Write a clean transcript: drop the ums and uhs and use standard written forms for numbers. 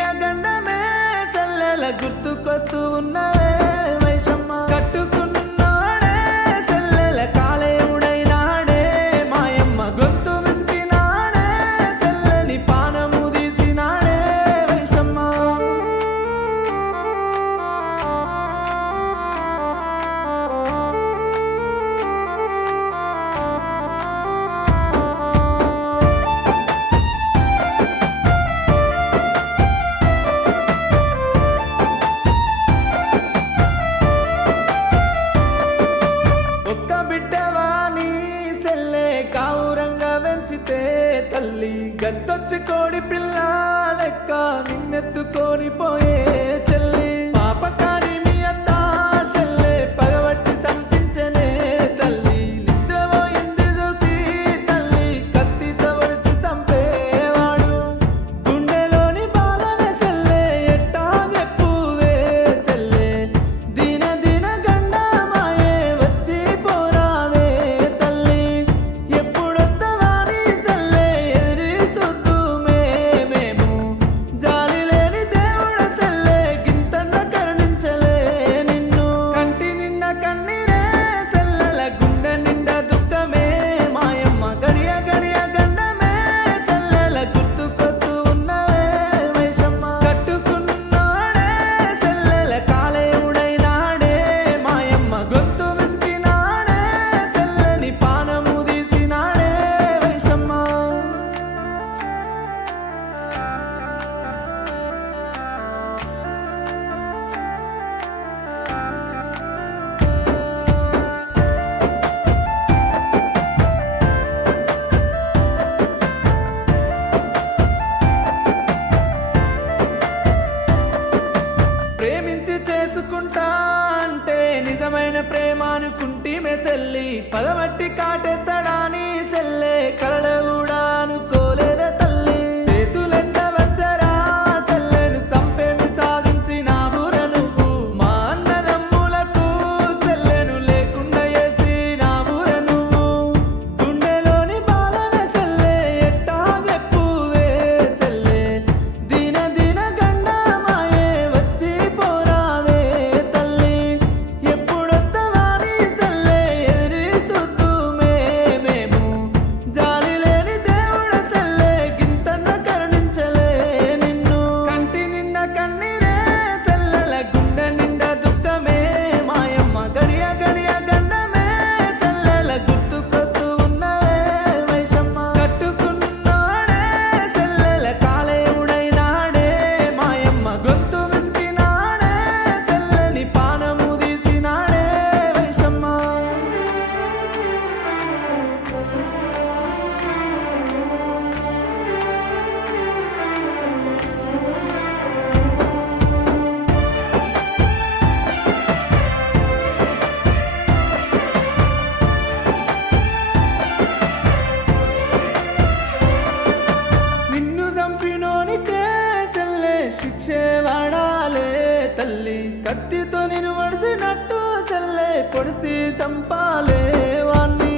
గడియ గండమే సెల్లెల గుర్తుకొస్తూ ఉన్నవే వైషమ్మ కట్టుకున్నాడే సెల్లెల కాలేవుడైనాడే మాయమ్మ గొంతు విసికినాడే సెల్లని పానము తీసినాడే వైషమ్మ ఒక్క బిడ్డవాణి సెల్లే కావురంగా వెంచితే తల్లి గద్దొచ్చి కోడి పిల్ల లెక్క నిన్నెత్తుకొని పోయే చెల్లి పాప కాని మీ అత్త సెల్లే పగబట్టి సంపించనే తల్లి నిద్రపోయింది చూసి తల్లి కత్తితో ఒడిసి చంపేవాడు గుండెలోని బాధనే సెల్లే ఎట్టా చెప్పువే సెల్లే దిన దిన గండమాయే వచ్చి పోరాదే తల్లి ఎప్పుడొస్తావాని సెల్లే ఎదిరి సుద్దుమే మేము జాలి లేని దేవుడ సెల్లే గింతన్న కరుణించలే నిన్ను కంటి నిన్న కన్నీరే సెల్లెల గుండె నిండా దుఃఖమే మాయమ్మ గడియ గడియ గండమే సెల్లెల గుర్తుకొస్తూ ఉన్నవే వైషమ్మ కట్టుకున్నాడే సెల్లెల కాలేవుడైనాడే మాయమ్మ గొంతు విసికినాడే సెల్లని పానము తీసినాడే వైషమ్మ ప్రేమించి చేసుకుంటా అంటే నిజమైన ప్రేమ అనుకుంటేమే సెల్లి పగబట్టి కాటేస్తాడాని సెల్లే కలల కూడా అనుకోలేదే తల్లి చేతులెంట వచ్చరా సెల్లెను సంపేమి సాధించినావుర నువ్వు మా అన్నదమ్ములకు సెల్లెను లేకుండా చేసినావుర నువ్వు గుండెలోని బాధన సెల్లే ఎట్టా చెప్పువే సెల్లే దిన దిన గండమాయే వచ్చి పోరాదే తల్లి ఎప్పుడొస్తావాని సెల్లే ఎదిరి సుద్దుమే మేము జాలి లేని దేవుడ సెల్లే గింతన్న కరుణించలే నిన్ను కంటి నిన్న కన్నీరే సెల్లెల గుండె నిండా దుఃఖమే మాయమ్మ గడియ గడియ గండమే సెల్లెల గుర్తుకొస్తూ ఉన్నవే వైషమ్మ కట్టుకున్నాడే సెల్లెల కాలేవుడైనాడే మాయమ్మ గొంతు విసికినాడే సెల్లని పానము తీసినాడే వైషమ్మ నిన్ను చంపినోనికే సెల్లే శిక్షే వాడాలే తల్లి కత్తితో నిన్ను వడిసినట్టు సెల్లే పొడిసి చంపాలే వాణ్ణి